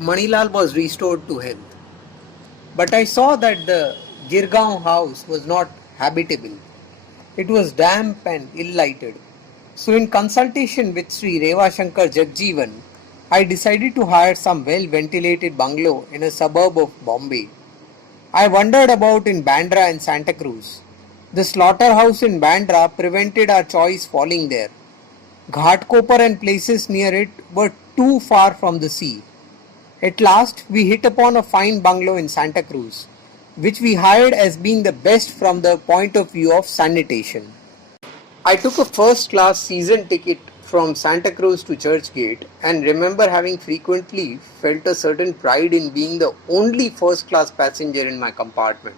Manilal was restored to health. But I saw that the Girgaon house was not habitable. It was damp and ill-lighted. So in consultation with Sri Revashankar Jagjeevan, I decided to hire some well-ventilated bungalow in a suburb of Bombay. I wandered about in Bandra and Santa Cruz. The slaughterhouse in Bandra prevented our choice falling there. Ghatkopar and places near it were too far from the sea. At last, we hit upon a fine bungalow in Santa Cruz, which we hired as being the best from the point of view of sanitation. I took a first class season ticket from Santa Cruz to Churchgate and remember having frequently felt a certain pride in being the only first class passenger in my compartment.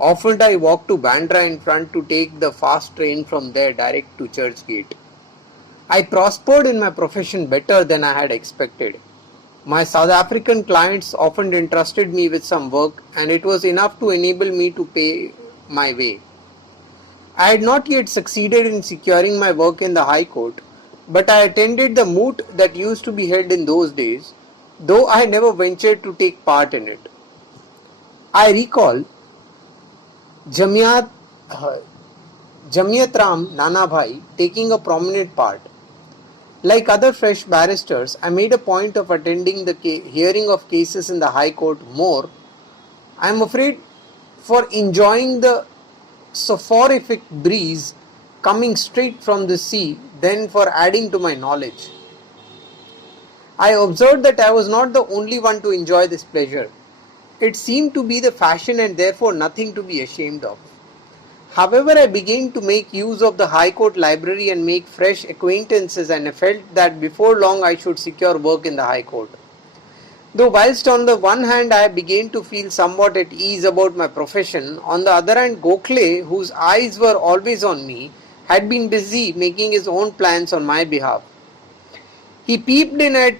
Often I walked to Bandra in front to take the fast train from there direct to Churchgate. I prospered in my profession better than I had expected. My South African clients often entrusted me with some work and it was enough to enable me to pay my way. I had not yet succeeded in securing my work in the High Court, but I attended the moot that used to be held in those days, though I never ventured to take part in it. I recall Jamiyat, Jamiyat Ram Nana Bhai taking a prominent part. Like other fresh barristers, I made a point of attending the hearing of cases in the High Court more, I am afraid, for enjoying the soporific breeze coming straight from the sea than for adding to my knowledge. I observed that I was not the only one to enjoy this pleasure. It seemed to be the fashion and therefore nothing to be ashamed of. However, I began to make use of the High Court library and make fresh acquaintances, and I felt that before long I should secure work in the High Court. Though whilst on the one hand I began to feel somewhat at ease about my profession, on the other hand Gokhale, whose eyes were always on me, had been busy making his own plans on my behalf. He peeped in at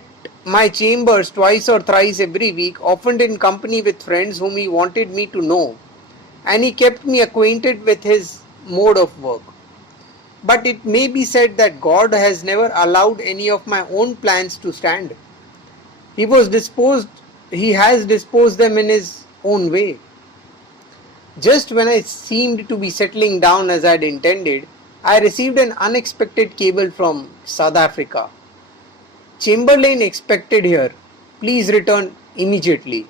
my chambers twice or thrice every week, often in company with friends whom he wanted me to know, and he kept me acquainted with his mode of work. But it may be said that God has never allowed any of my own plans to stand. He has disposed them in his own way. Just when I seemed to be settling down as I had intended, I received an unexpected cable from South Africa. Chamberlain expected here. Please return immediately.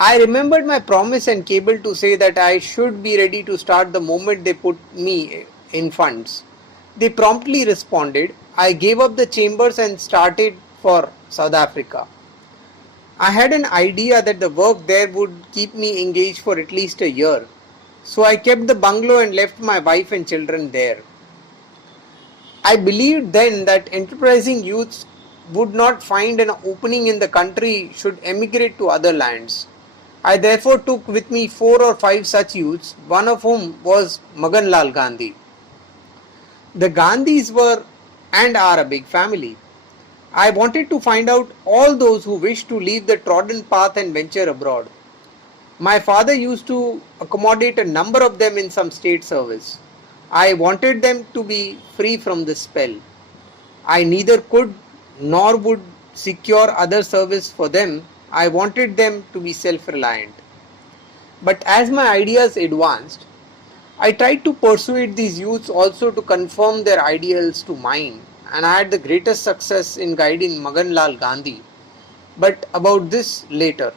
I remembered my promise and cabled to say that I should be ready to start the moment they put me in funds. They promptly responded. I gave up the chambers and started for South Africa. I had an idea that the work there would keep me engaged for at least a year, so I kept the bungalow and left my wife and children there. I believed then that enterprising youths would not find an opening in the country should emigrate to other lands. I therefore took with me 4 or 5 such youths, one of whom was Maganlal Gandhi. The Gandhis were and are a big family. I wanted to find out all those who wished to leave the trodden path and venture abroad. My father used to accommodate a number of them in some state service. I wanted them to be free from this spell. I neither could nor would secure other service for them. I wanted them to be self-reliant. But as my ideas advanced, I tried to persuade these youths also to conform their ideals to mine, and I had the greatest success in guiding Maganlal Gandhi. But about this later.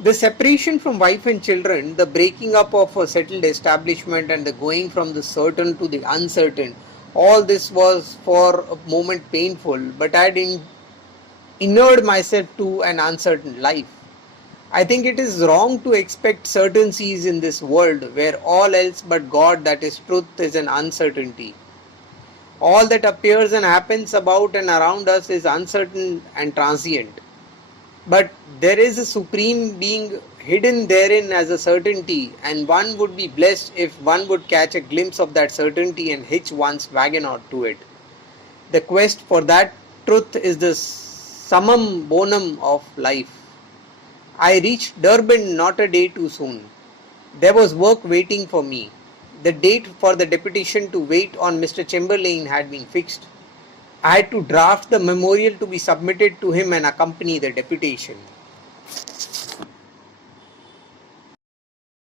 The separation from wife and children, the breaking up of a settled establishment, and the going from the certain to the uncertain, all this was for a moment painful, but I had inured myself to an uncertain life. I think it is wrong to expect certainties in this world where all else but God, that is truth, is an uncertainty. All that appears and happens about and around us is uncertain and transient. But there is a supreme being hidden therein as a certainty, and one would be blessed if one would catch a glimpse of that certainty and hitch one's wagon out to it. The quest for that truth is the summum bonum of life. I reached Durban not a day too soon. There was work waiting for me. The date for the deputation to wait on Mr. Chamberlain had been fixed. I had to draft the memorial to be submitted to him and accompany the deputation.